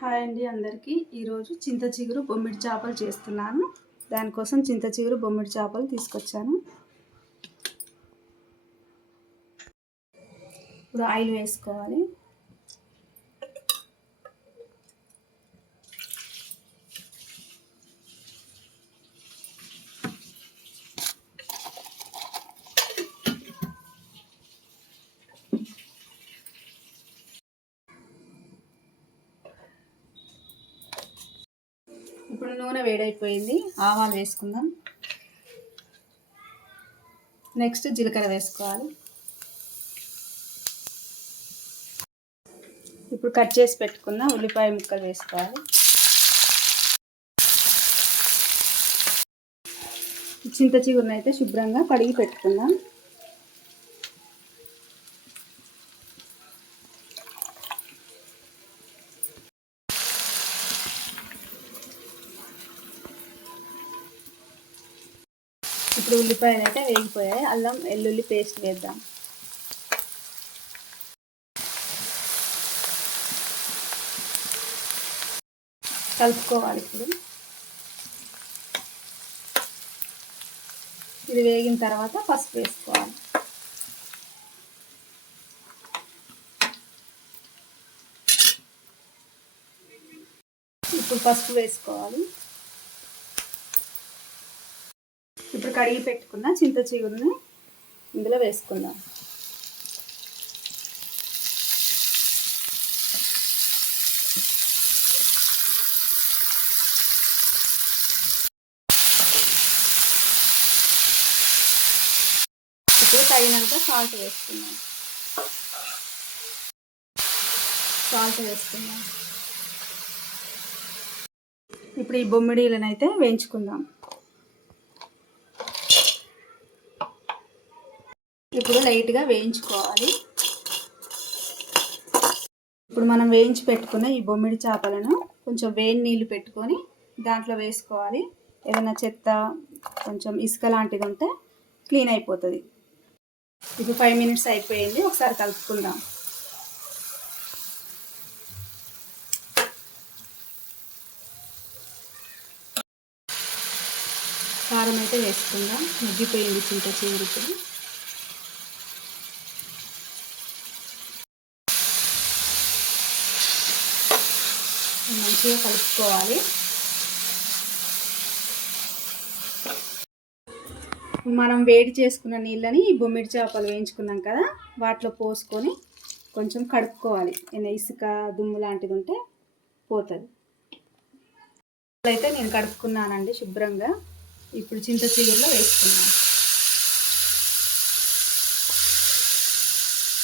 Hi అండి అందరికీ. ఈరోజు చింత చిగురు బొమ్మిడి చేపలు చేస్తున్నాను. దానికోసం చింత చిగురు బొమ్మిడి చేపలు తీసుకొచ్చాను. ఇప్పుడు ఆయిల్ వేసుకోవాలి. ఇప్పుడు నూనె వేడైపోయింది. ఆవాలు వేసుకుందాం. నెక్స్ట్ జీలకర్ర వేసుకోవాలి. ఇప్పుడు కట్ చేసి పెట్టుకున్న ఉల్లిపాయ ముక్కలు వేసుకోవాలి. చింత చిగురుని అయితే శుభ్రంగా కడిగి పెట్టుకుందాం. ఇప్పుడు ఉల్లిపాయలు అయితే వేగిపోయాయి. అల్లం వెల్లుల్లి పేస్ట్ వేద్దాం. కలుపుకోవాలి. ఇది వేగిన తర్వాత పసుపు వేసుకోవాలి. ఇప్పుడు పసుపు వేసుకోవాలి. ఇప్పుడు కడిగి పెట్టుకున్న చింత చిగురుని ఇందులో వేసుకుందాం. ఇప్పుడు తగినంత సాల్ట్ వేసుకుందాం. ఇప్పుడు ఈ బొమ్మిడీలను అయితే వేయించుకుందాం. ఇప్పుడు లైట్గా వేయించుకోవాలి. ఇప్పుడు మనం వేయించి పెట్టుకున్న ఈ బొమ్మిడి చేపలను కొంచెం వేడి నీళ్ళు పెట్టుకొని దాంట్లో వేసుకోవాలి. ఏదైనా చెత్త కొంచెం ఇసుక లాంటిది ఉంటే క్లీన్ అయిపోతుంది. ఇప్పుడు 5 మినిట్స్ అయిపోయింది. ఒకసారి కలుపుకుందాం. కారం అయితే వేసుకుందాం. మగ్గిపోయింది చింత చిగురు. మంచిగా కలుపుకోవాలి. మనం వేడి చేసుకున్న నీళ్ళని ఈ బొమ్మిడి చేపలు వేయించుకున్నాం కదా, వాటిలో పోసుకొని కొంచెం కడుక్కోవాలి. ఏమైనా ఇసుక దుమ్ము లాంటిది ఉంటే పోతుంది. అయితే నేను కడుక్కున్నానండి శుభ్రంగా. ఇప్పుడు చింత చిగురులో వేసుకున్నాను.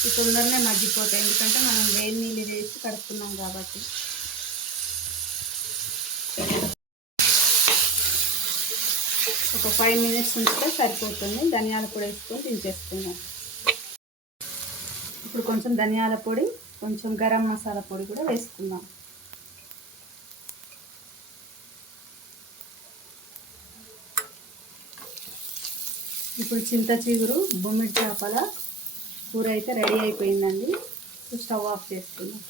ఈ తొందరనే మగ్గిపోతాయి, ఎందుకంటే మనం వేడి నీళ్ళు వేసి కడుక్కున్నాం కాబట్టి. ఒక 5 మినిట్స్ ఉంచితే సరిపోతుంది. ధనియాల పొడి వేసుకొని దించేసుకుందాం. ఇప్పుడు కొంచెం ధనియాల పొడి, కొంచెం గరం మసాలా పొడి కూడా వేసుకుందాం. ఇప్పుడు చింత చిగురు బొమ్మిడి చేపల కూర అయితే రెడీ అయిపోయిందండి. స్టవ్ ఆఫ్ చేసుకుందాం.